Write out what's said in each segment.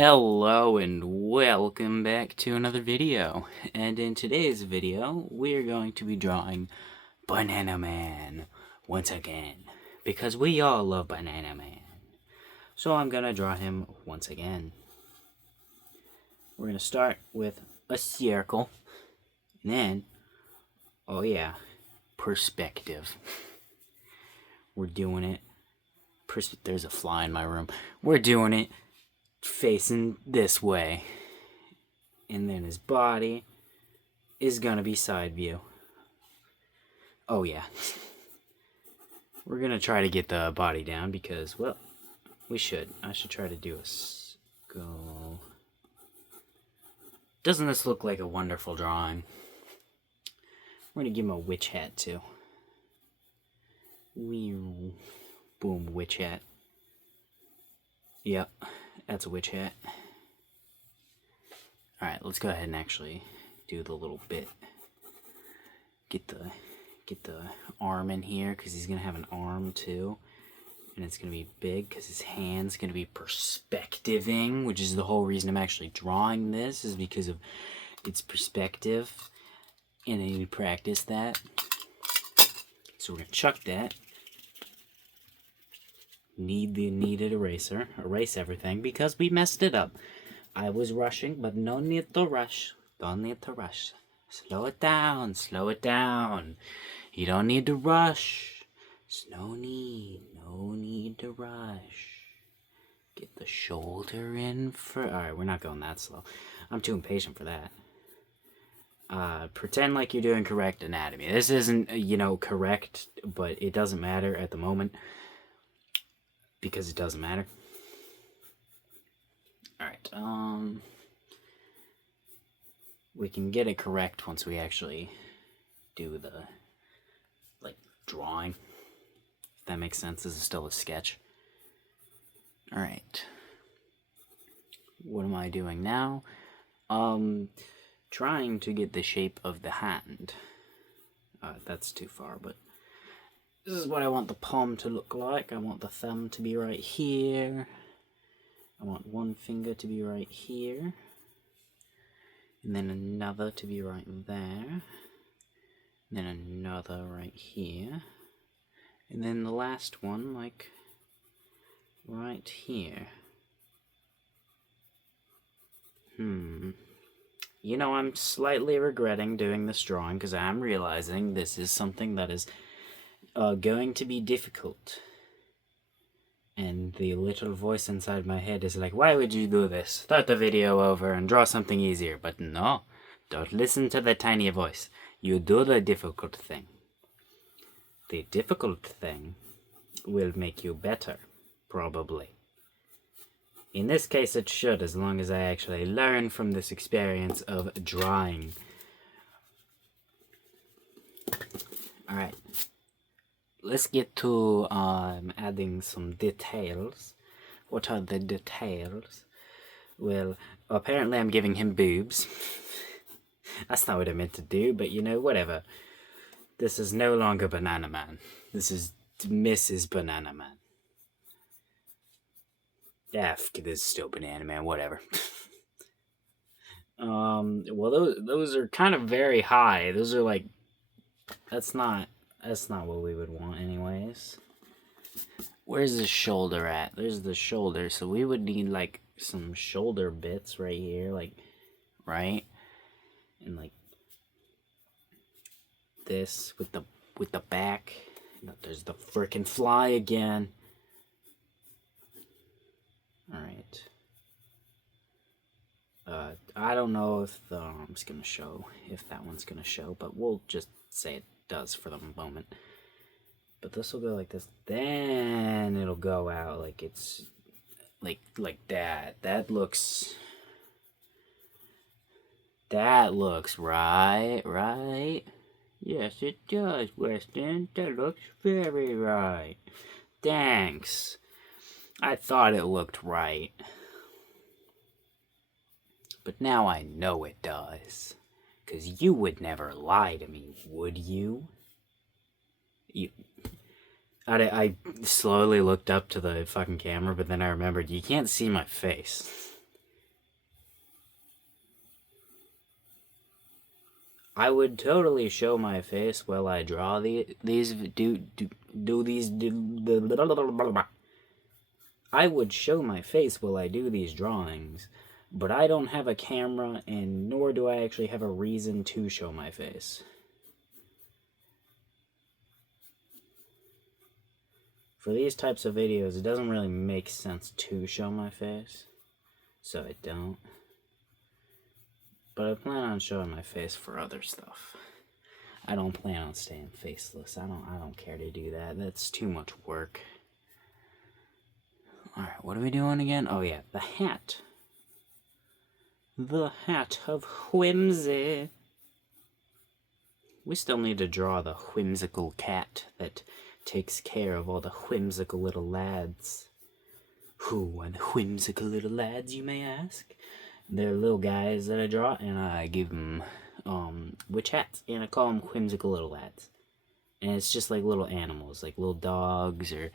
Hello and welcome back to another video. And in today's video, we're going to be drawing Banana Man once again. Because we all love Banana Man. So I'm going to draw him once again. We're going to start with a circle. And then, oh yeah, perspective. We're doing it. There's a fly in my room. We're doing it facing this way, and then his body is gonna be side view. Oh yeah, we're gonna try to get the body down because, well, I should try to do a skull. Doesn't this look like a wonderful drawing? We're gonna give him a witch hat too. Boom, witch hat. Yep, that's a witch hat. Alright, let's go ahead and actually do the little bit. Get the arm in here, because he's going to have an arm too. And it's going to be big, because his hand's going to be perspectiving, which is the whole reason I'm actually drawing this, is because of its perspective. And I need to practice that. So we're going to chuck that. Need the needed eraser. Erase everything, because we messed it up. I was rushing, but no need to rush. Don't need to rush. Slow it down. Slow it down. You don't need to rush. No need to rush. Get the shoulder in for... Alright, we're not going that slow. I'm too impatient for that. Pretend like you're doing correct anatomy. This isn't, correct, but it doesn't matter at the moment. Because it doesn't matter. Alright, we can get it correct once we actually do the, drawing. If that makes sense. This is still a sketch. Alright. What am I doing now? Trying to get the shape of the hand. That's too far, but this is what I want the palm to look like. I want the thumb to be right here. I want one finger to be right here. And then another to be right there. And then another right here. And then the last one, right here. I'm slightly regretting doing this drawing because I'm realizing this is something that is going to be difficult. And the little voice inside my head is like, why would you do this? Start the video over and draw something easier. But no, don't listen to the tiny voice. You do the difficult thing. The difficult thing will make you better, probably. In this case, it should, as long as I actually learn from this experience of drawing. Alright. Let's get to adding some details. What are the details? Well, apparently I'm giving him boobs. That's not what I meant to do, but whatever. This is no longer Banana Man. This is Mrs. Banana Man. Yeah, this is still Banana Man, whatever. Well, those are kind of very high. Those are that's not what we would want anyways. Where's the shoulder at? There's the shoulder, so we would need some shoulder bits right here, right? And this with the back. There's the frickin' fly again. Alright. I don't know if the arm's gonna show, if that one's gonna show, but we'll just say it does for the moment. But this will go like this, then it'll go out like it's like that. That looks right? Yes, it does, Weston. That looks very right. Thanks. I thought it looked right. But now I know it does. 'Cause you would never lie to me, would you? I slowly looked up to the fucking camera, but then I remembered you can't see my face. I would totally show my face while I draw I would show my face while I do these drawings, but I don't have a camera, and nor do I actually have a reason to show my face. For these types of videos, it doesn't really make sense to show my face, so I don't. But I plan on showing my face for other stuff. I don't plan on staying faceless. I don't care to do that. That's too much work. Alright, what are we doing again? Oh yeah, the hat. The hat of whimsy. We still need to draw the whimsical cat that takes care of all the whimsical little lads. Who are the whimsical little lads, you may ask? They're little guys that I draw, and I give them witch hats, and I call them whimsical little lads. And it's just like little animals, like little dogs, or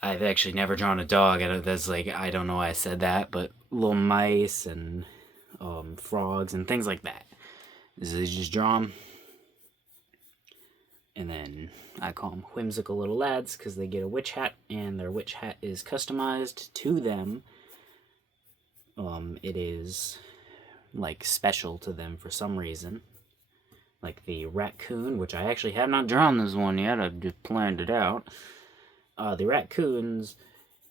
I've actually never drawn a dog. That's like, I don't know why I said that, but little mice and frogs and things like that. So you just draw them, and then I call them whimsical little lads because they get a witch hat, and their witch hat is customized to them. It is like special to them for some reason. Like the raccoon, which I actually have not drawn this one yet, I've just planned it out. The raccoon's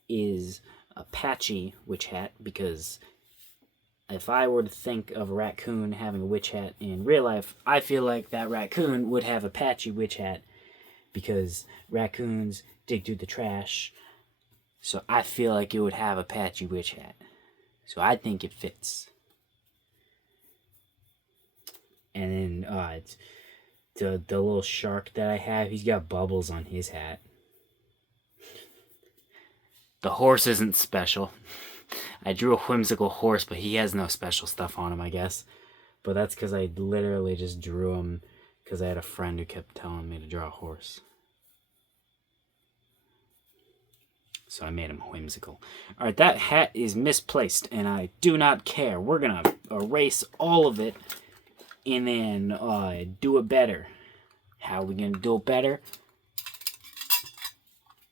is a patchy witch hat, because if I were to think of a raccoon having a witch hat in real life, I feel like that raccoon would have a patchy witch hat, because raccoons dig through the trash, so I feel like it would have a patchy witch hat. So I think it fits. And then it's the little shark that I have, he's got bubbles on his hat. The horse isn't special. I drew a whimsical horse, but he has no special stuff on him, I guess. But that's because I literally just drew him because I had a friend who kept telling me to draw a horse. So I made him whimsical. Alright, that hat is misplaced, and I do not care. We're going to erase all of it and then do it better. How are we going to do it better?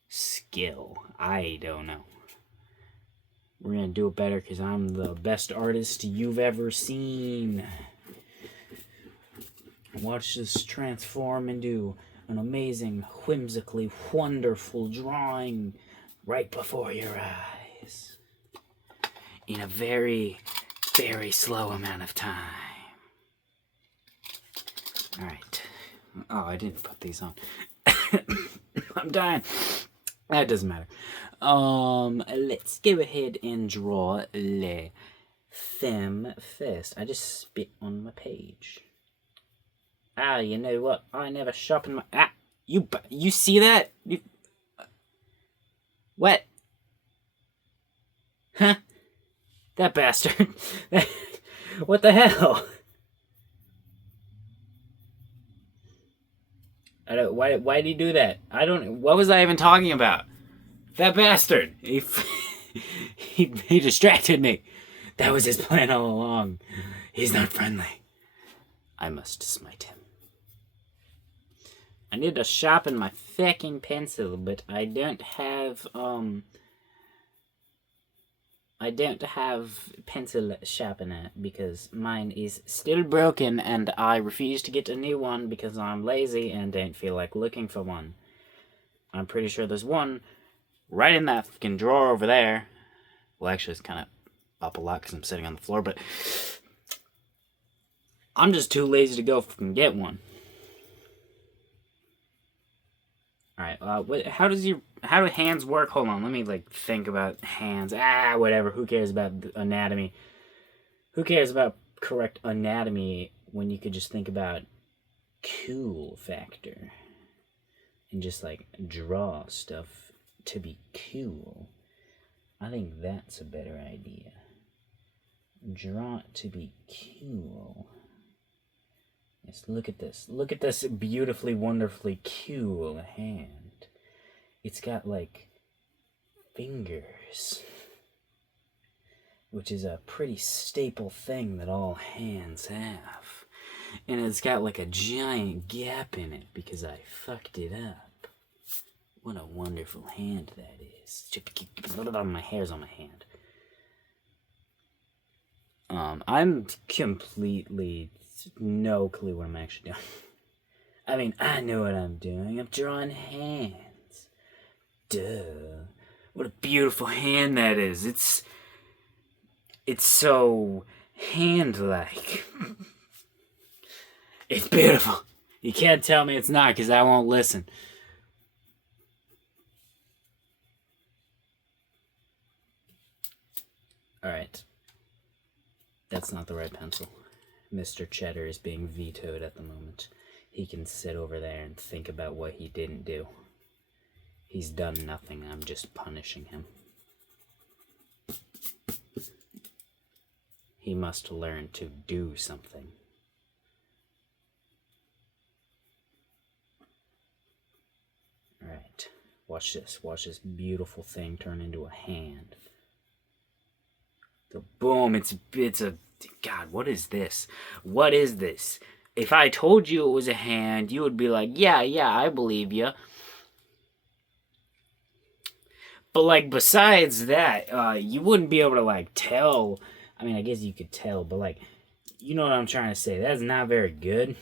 Skill. I don't know. We're going to do it better because I'm the best artist you've ever seen. Watch this transform into an amazing, whimsically wonderful drawing right before your eyes. In a very, very slow amount of time. Alright. Oh, I didn't put these on. I'm dying. That doesn't matter. Let's go ahead and draw le femme first. I just spit on my page. Ah, you know what? I never sharpen my... Ah! You see that? What? Huh? That bastard. What the hell? I don't... Why did he do that? I don't... What was I even talking about? That bastard. He distracted me. That was his plan all along. He's not friendly. I must smite him. I need to sharpen my fucking pencil, but I don't have pencil sharpener because mine is still broken, and I refuse to get a new one because I'm lazy and don't feel like looking for one. I'm pretty sure there's one right in that fucking drawer over there. Well, actually, it's kind of up a lot because I'm sitting on the floor, but I'm just too lazy to go fucking get one. Alright, how do hands work? Hold on, let me, think about hands. Whatever, who cares about anatomy? Who cares about correct anatomy when you could just think about cool factor? And just, draw stuff to be cool. I think that's a better idea. Draw it to be cool. Yes, look at this. Look at this beautifully, wonderfully cool hand. It's got, fingers. Which is a pretty staple thing that all hands have. And it's got like a giant gap in it because I fucked it up. What a wonderful hand that is. My hair's on my hand. I'm completely no clue what I'm actually doing. I mean, I know what I'm doing. I'm drawing hands. Duh. What a beautiful hand that is. It's so hand-like. It's beautiful. You can't tell me it's not because I won't listen. Alright. That's not the right pencil. Mr. Cheddar is being vetoed at the moment. He can sit over there and think about what he didn't do. He's done nothing. I'm just punishing him. He must learn to do something. Alright. Watch this. Watch this beautiful thing turn into a hand. So boom, it's a... God, what is this? What is this? If I told you it was a hand, you would be like, yeah, I believe you. But, like, besides that, you wouldn't be able to, like, tell. I mean, I guess you could tell, but, like, you know what I'm trying to say. That's not very good.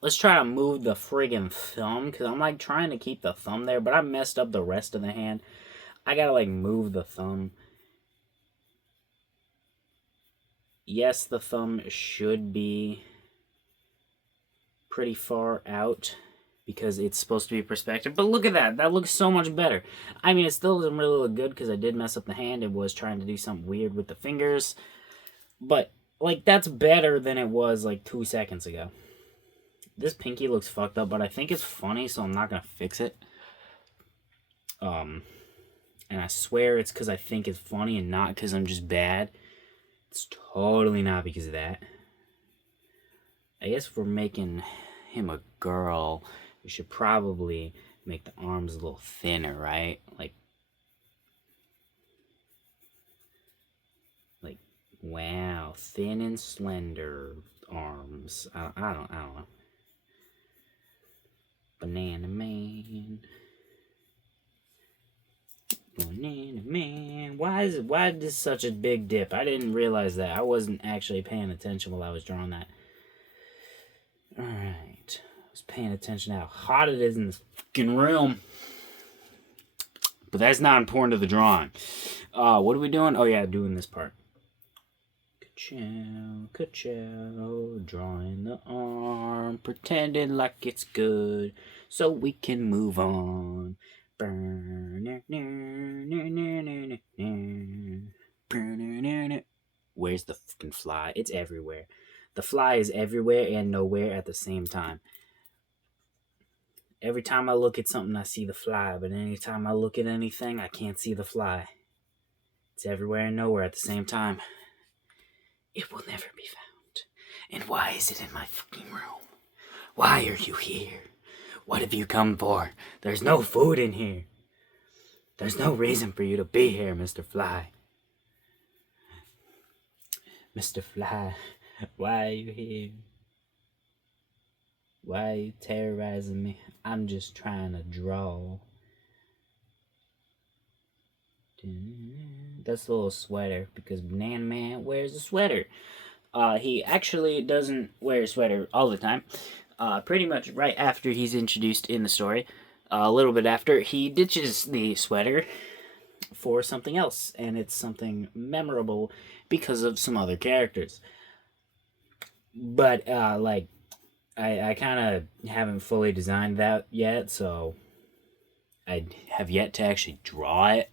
Let's try to move the friggin' thumb, because I'm, like, trying to keep the thumb there, but I messed up the rest of the hand. I gotta, like, move the thumb. Yes, the thumb should be pretty far out because it's supposed to be perspective. But look at that. That looks so much better. I mean, it still doesn't really look good because I did mess up the hand. It was trying to do something weird with the fingers. But, like, that's better than it was, like, 2 seconds ago. This pinky looks fucked up, but I think it's funny, so I'm not going to fix it. And I swear it's because I think it's funny and not because I'm just bad. It's totally not because of that. I guess if we're making him a girl, we should probably make the arms a little thinner, right? Like, wow, thin and slender arms. I don't know. Banana Man. Banana Man. Why is this such a big dip? I didn't realize that. I wasn't actually paying attention while I was drawing that. Alright. I was paying attention to how hot it is in this fucking room. But that's not important to the drawing. What are we doing? Oh yeah, doing this part. Ka-chow, ka-chow, drawing the arm, pretending like it's good, so we can move on. Where's the fucking fly? It's everywhere. The fly is everywhere and nowhere at the same time. Every time I look at something, I see the fly, but anytime I look at anything, I can't see the fly. It's everywhere and nowhere at the same time. It will never be found. And why is it in my fucking room? Why are you here? What have you come for? There's no food in here. There's no reason for you to be here, Mr. Fly. Mr. Fly, why are you here? Why are you terrorizing me? I'm just trying to draw. That's a little sweater because Banana Man wears a sweater. He actually doesn't wear a sweater all the time. Pretty much right after he's introduced in the story, a little bit after, he ditches the sweater for something else, and it's something memorable because of some other characters. But, like, I kind of haven't fully designed that yet, so I have yet to actually draw it.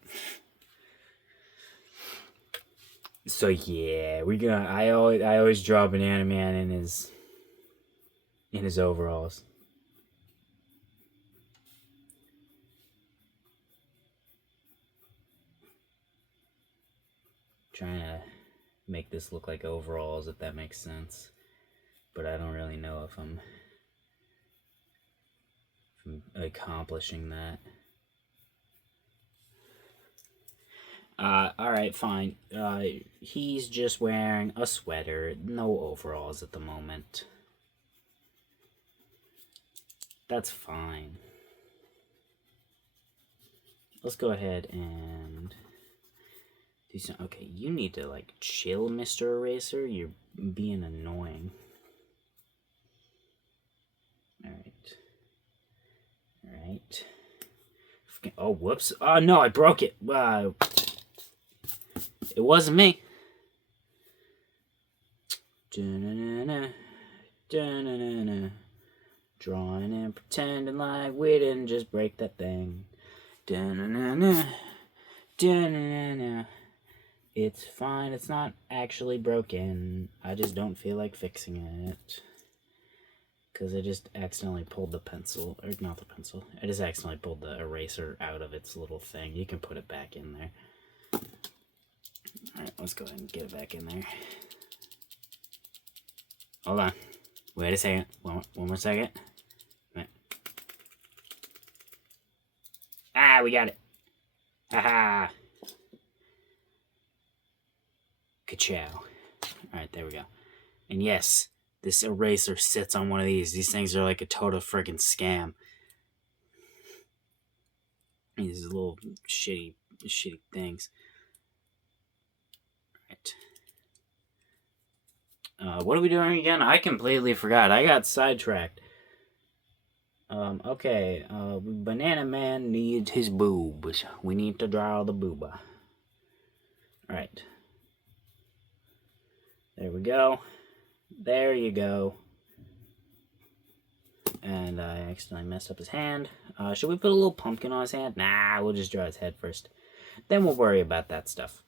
So yeah, I always draw Banana Man in his overalls. Trying to make this look like overalls, if that makes sense. But I don't really know if I'm accomplishing that. Alright, fine. He's just wearing a sweater, no overalls at the moment. That's fine. Let's go ahead and do some. Okay, you need to, like, chill, Mr. Eraser. You're being annoying. Alright. Alright. Oh, whoops. Oh, no, I broke it. It wasn't me. Da-na-na-na. Da-na-na-na. Drawing and pretending like we didn't just break that thing. Da-na-na-na. Da-na-na-na. It's fine, it's not actually broken. I just don't feel like fixing it. Because I just accidentally pulled the pencil, or not the pencil, I just accidentally pulled the eraser out of its little thing. You can put it back in there. Alright, let's go ahead and get it back in there. Hold on. Wait a second. One more second. Right. Ah, we got it. Haha. Ka-chow. Alright, there we go. And yes, this eraser sits on one of these. These things are like a total friggin' scam. These little shitty things. Alright. What are we doing again? I completely forgot. I got sidetracked. Okay. Banana Man needs his boobs. We need to draw the booba. Alright. There we go. There you go. And I accidentally messed up his hand. Should we put a little pumpkin on his hand? Nah, we'll just draw his head first. Then we'll worry about that stuff.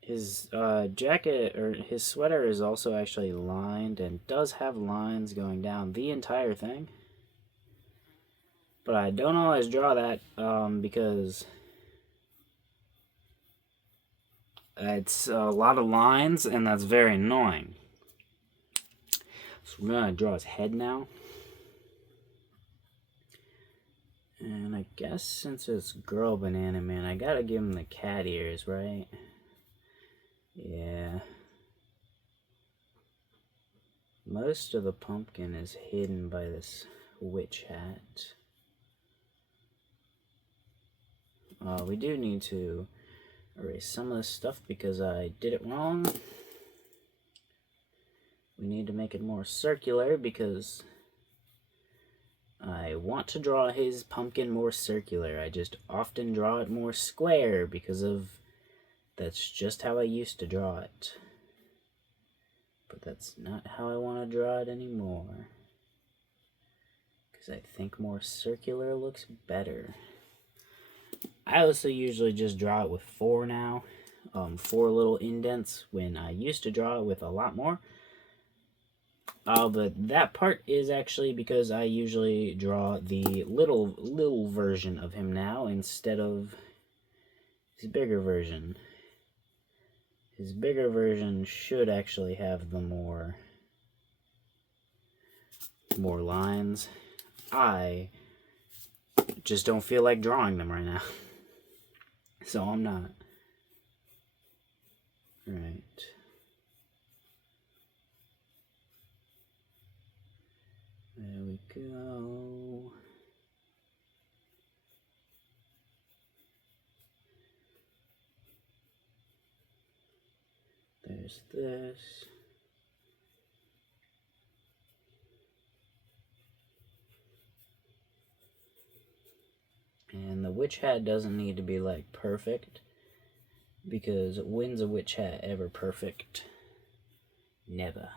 His jacket, or his sweater, is also actually lined and does have lines going down the entire thing. But I don't always draw that because it's a lot of lines and that's very annoying. So we're going to draw his head now. And I guess since it's Girl Banana Man, I gotta give him the cat ears, right? Yeah. Most of the pumpkin is hidden by this witch hat. We do need to erase some of this stuff because I did it wrong. We need to make it more circular because I want to draw his pumpkin more circular. I just often draw it more square because of that's just how I used to draw it. But that's not how I want to draw it anymore. Because I think more circular looks better. I also usually just draw it with 4 now. 4 little indents when I used to draw it with a lot more. But that part is actually because I usually draw the little version of him now instead of his bigger version. His bigger version should actually have the more lines. I just don't feel like drawing them right now. So I'm not. Right. There we go. There's this. And the witch hat doesn't need to be like perfect, because when's a witch hat ever perfect? Never.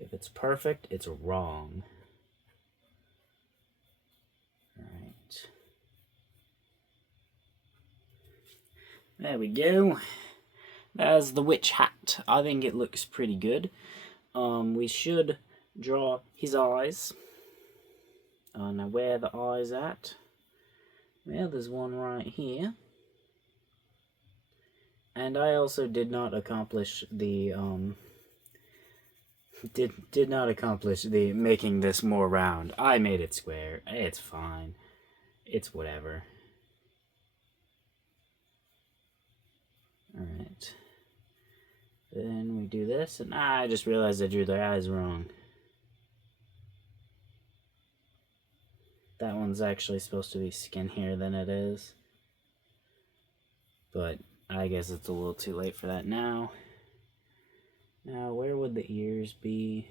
If it's perfect, it's wrong. Alright. There we go. There's the witch hat. I think it looks pretty good. We should draw his eyes. Now where are the eyes at? Well, there's one right here. And I also did not accomplish the did not accomplish the making this more round. I made it square. It's fine. It's whatever. do this, and I just realized I drew their eyes wrong. That one's actually supposed to be skinnier than it is. But I guess it's a little too late for that now. Now, where would the ears be?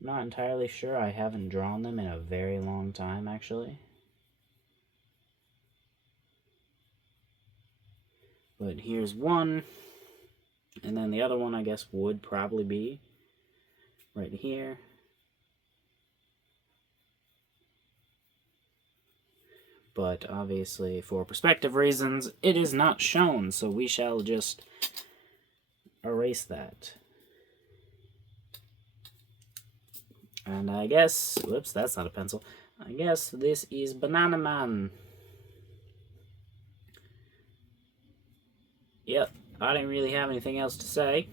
I'm not entirely sure. I haven't drawn them in a very long time, actually. But here's one. And then the other one, I guess, would probably be right here. But obviously, for perspective reasons, it is not shown, so we shall just erase that. And I guess, whoops, that's not a pencil. I guess this is Banana Man. Yep, I didn't really have anything else to say.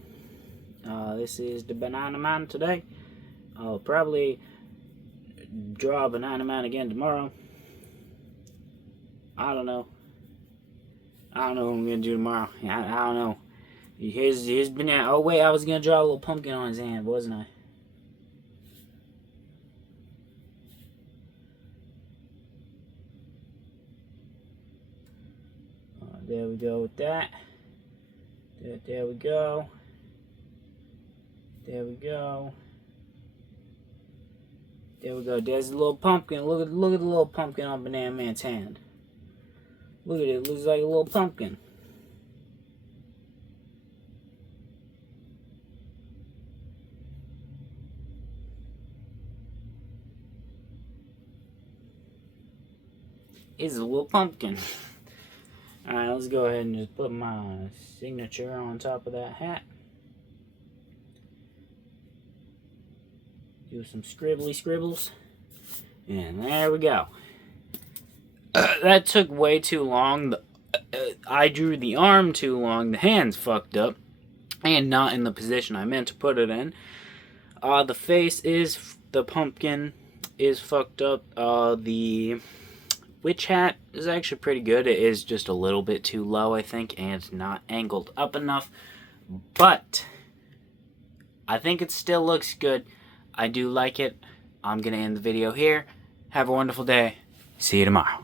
This is the Banana Man today. I'll probably draw Banana Man again tomorrow. I don't know. I don't know what I'm gonna do tomorrow. I don't know. Here's Banana. Oh wait, I was gonna draw a little pumpkin on his hand, wasn't I? There we go with that. There we go. There we go. There we go. There's a little pumpkin. Look at the little pumpkin on Banana Man's hand. Look at it. It looks like a little pumpkin. It's a little pumpkin. Alright, let's go ahead and just put my signature on top of that hat. Do some scribbly scribbles. And there we go. That took way too long. I drew the arm too long. The hand's fucked up. And not in the position I meant to put it in. The face is... The pumpkin is fucked up. The witch hat is actually pretty good. It is just a little bit too low, I think. And not angled up enough. But I think it still looks good. I do like it. I'm going to end the video here. Have a wonderful day. See you tomorrow.